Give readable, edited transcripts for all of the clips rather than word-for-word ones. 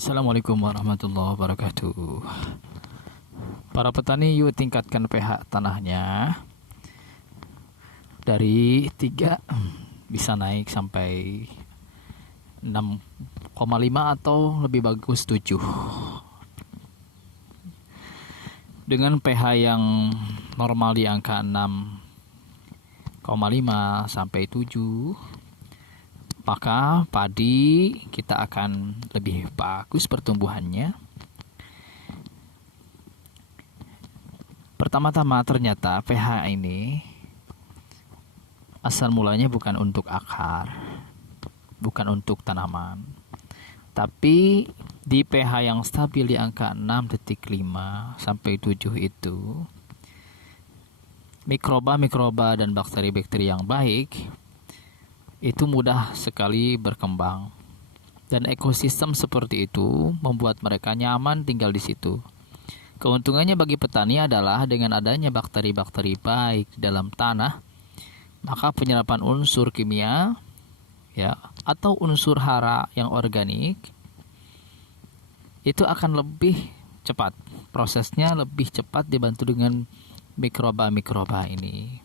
Assalamualaikum warahmatullahi wabarakatuh. Para petani, yuk tingkatkan pH tanahnya dari 3 bisa naik sampai 6,5 atau lebih bagus 7. Dengan pH yang normal di angka 6,5 sampai 7, maka padi kita akan lebih bagus pertumbuhannya. Pertama-tama ternyata pH ini asal mulanya bukan untuk akar, bukan untuk tanaman, tapi di pH yang stabil di angka 6,5 sampai 7 itu mikroba dan bakteri-bakteri yang baik itu mudah sekali berkembang, dan ekosistem seperti itu membuat mereka nyaman tinggal di situ. Keuntungannya bagi petani adalah dengan adanya bakteri-bakteri baik di dalam tanah, maka penyerapan unsur kimia atau unsur hara yang organik itu akan lebih cepat. Prosesnya lebih cepat dibantu dengan mikroba ini.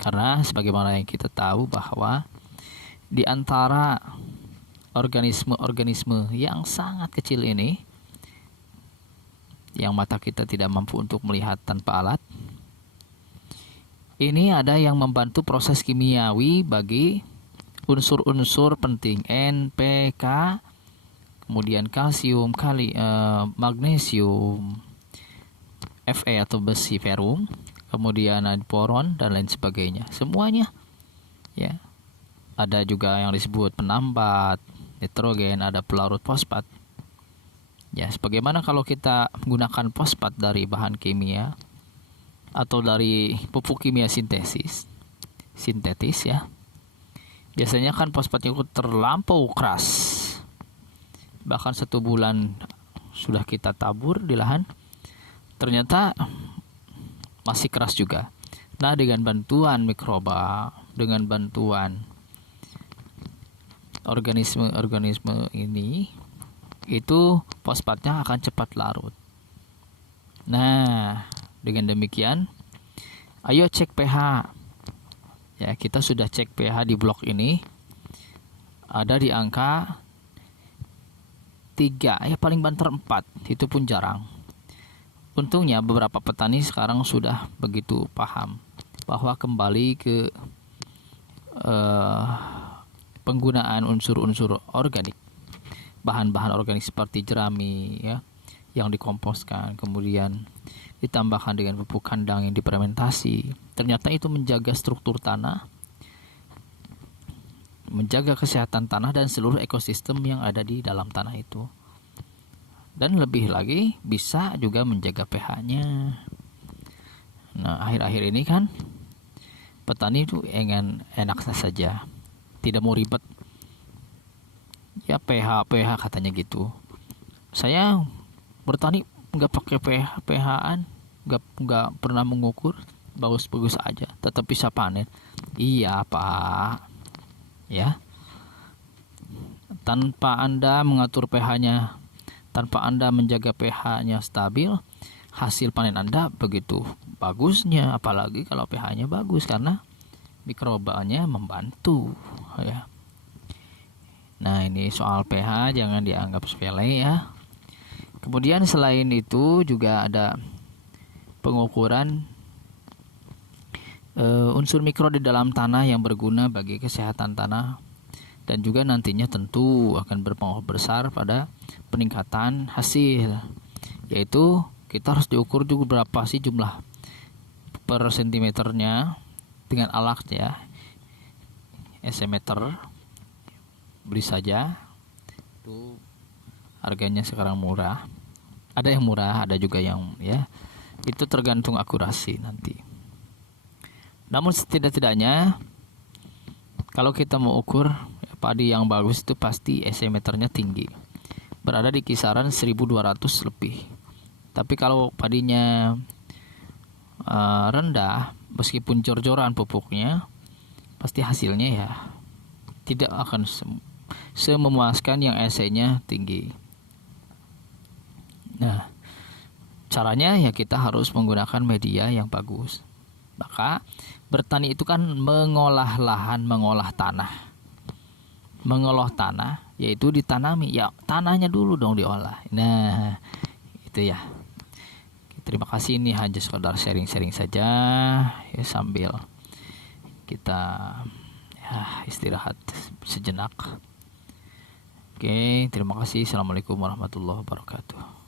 Karena sebagaimana yang kita tahu bahwa di antara organisme-organisme yang sangat kecil ini, yang mata kita tidak mampu untuk melihat tanpa alat, ini ada yang membantu proses kimiawi bagi unsur-unsur penting N, P, K, kemudian kalsium, magnesium, Fe atau besi, ferrum, kemudian ada boron dan lain sebagainya. Semuanya ya. Ada juga yang disebut penambat nitrogen, ada pelarut fosfat. Ya, sebagaimana kalau kita menggunakan fosfat dari bahan kimia atau dari pupuk kimia sintetis ya. Biasanya kan fosfatnya terlampau keras. Bahkan 1 bulan sudah kita tabur di lahan, ternyata masih keras juga. Nah, dengan bantuan mikroba, dengan bantuan organisme ini, itu fosfatnya akan cepat larut. Nah, dengan demikian, ayo cek pH. Ya, kita sudah cek pH di blok ini. Ada di angka 3, ya paling banter 4, itu pun jarang. Untungnya beberapa petani sekarang sudah begitu paham bahwa kembali ke penggunaan unsur-unsur organik, bahan-bahan organik seperti jerami ya, yang dikomposkan kemudian ditambahkan dengan pupuk kandang yang difermentasi, ternyata itu menjaga struktur tanah, menjaga kesehatan tanah dan seluruh ekosistem yang ada di dalam tanah itu. Dan lebih lagi bisa juga menjaga pH-nya. Nah, akhir-akhir ini kan petani itu ingin enak saja, tidak mau ribet. Ya pH katanya gitu. Saya bertani nggak pakai pH-an, nggak pernah mengukur, bagus-bagus aja, tetap bisa panen. Iya Pak, ya. Tanpa Anda mengatur pH-nya, tanpa Anda menjaga pH-nya stabil, hasil panen Anda begitu bagusnya, apalagi kalau pH-nya bagus karena mikrobanya membantu ya. Nah, ini soal pH jangan dianggap sepele ya. Kemudian selain itu juga ada pengukuran unsur mikro di dalam tanah yang berguna bagi kesehatan tanah, dan juga nantinya tentu akan berpengaruh besar pada peningkatan hasil, yaitu kita harus diukur juga berapa sih jumlah per sentimeternya dengan alat ya, meter. Beli saja, itu harganya sekarang murah, ada yang murah, ada juga yang ya, itu tergantung akurasi nanti. Namun setidak-tidaknya kalau kita mau ukur padi yang bagus itu pasti meternya tinggi, berada di kisaran 1200 lebih. Tapi kalau padinya rendah, meskipun jor-joran pupuknya, pasti hasilnya ya tidak akan sememuaskan yang EC-nya tinggi. Nah, caranya ya kita harus menggunakan media yang bagus. Maka bertani itu kan mengolah lahan, mengolah tanah. Mengolah tanah yaitu ditanami, ya tanahnya dulu dong diolah. Nah, itu ya. Terima kasih, ini hanya sekedar sharing-sharing saja ya, sambil kita ya istirahat sejenak. Oke, terima kasih. Assalamualaikum warahmatullahi wabarakatuh.